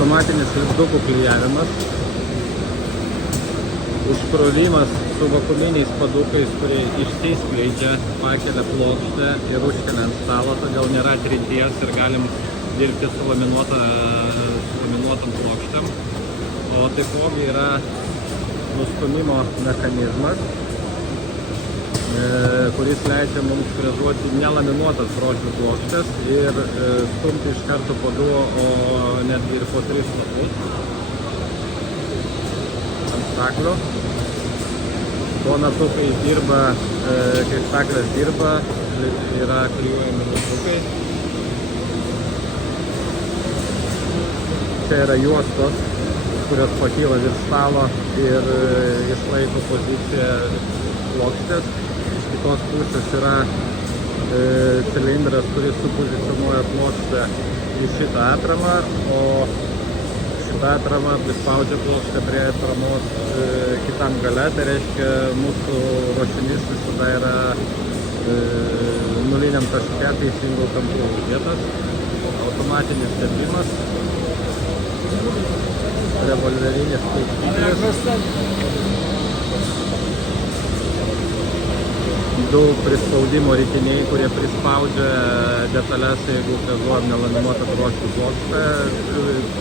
automatinis lipdukų klijavimas, užkrovimas su vakuuminiais padukais, kurie išsiskleidžia, pakelia plokštę ir užkelia ant stalo, todėl nėra trinties ir galim dirbti su laminuotom plokštėm. O taipogi yra nustūmimo mechanizmas, kuris leidžia mums frezuoti nelaminuotas drožlių plokštės ir stumti iš karto po 2, o netgi ir po 3 lapus ant staklių. Tuo metu, kai staklės dirba, yra klijuojami lipdukai. Čia yra juostos, kurios pakyla virš stalo ir išlaiko poziciją plokštės. Iš kitos pusės yra cilindras, kuris supozicionuoja plokštę į šitą atramą, o šitą atramą prispaudžia plokštę prie atramos kitam gale. Tai reiškia, mūsų ruošinys visada yra nuliniam taške teisingo kampu vietos. Automatinis tempimas, revolverinis taikiklis, 2 prispaudimo ritiniai, kurie prispaudžia detalės, jeigu frezuojam nelaminuotą drožlių plokštę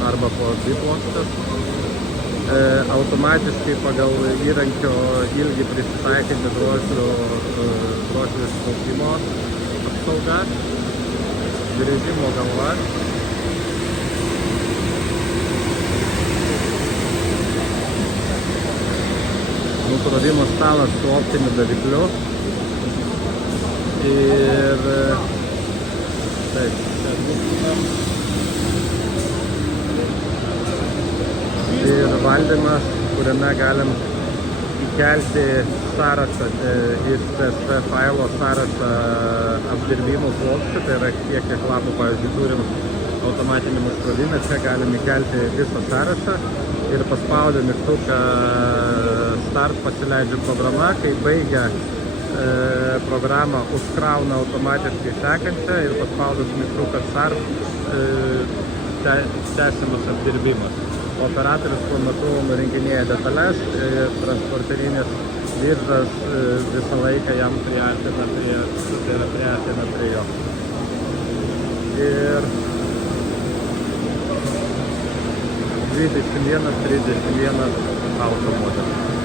arba po 2 plokštės. Automatiškai pagal įrankio ilgį prisitaikanti drožlių ištraukimo apsauga, gręžimo galva. Nukrovimo stalas su optiniu davikliu ir taip, ir valdymas, kuriame galim įkelti sąrašą iš CSV failo sąrašą apdirbimų plokščių, tai yra kiek lapų, pavyzdžiui, turim automatiniam užkrovime. Čia galim įkelti visą sąrašą ir paspaudę mygtuką Start pasileidžia programa. Kai baigia programą, užkrauna automatiškai sekančią ir paspaudus mygtuką Start tęsiamas apdirbimas. Operatorius tuo metu nurinkinėja detalės ir transporterinis diržas visą laiką jam priartina prie jo. Ir 21-31 auto modelis.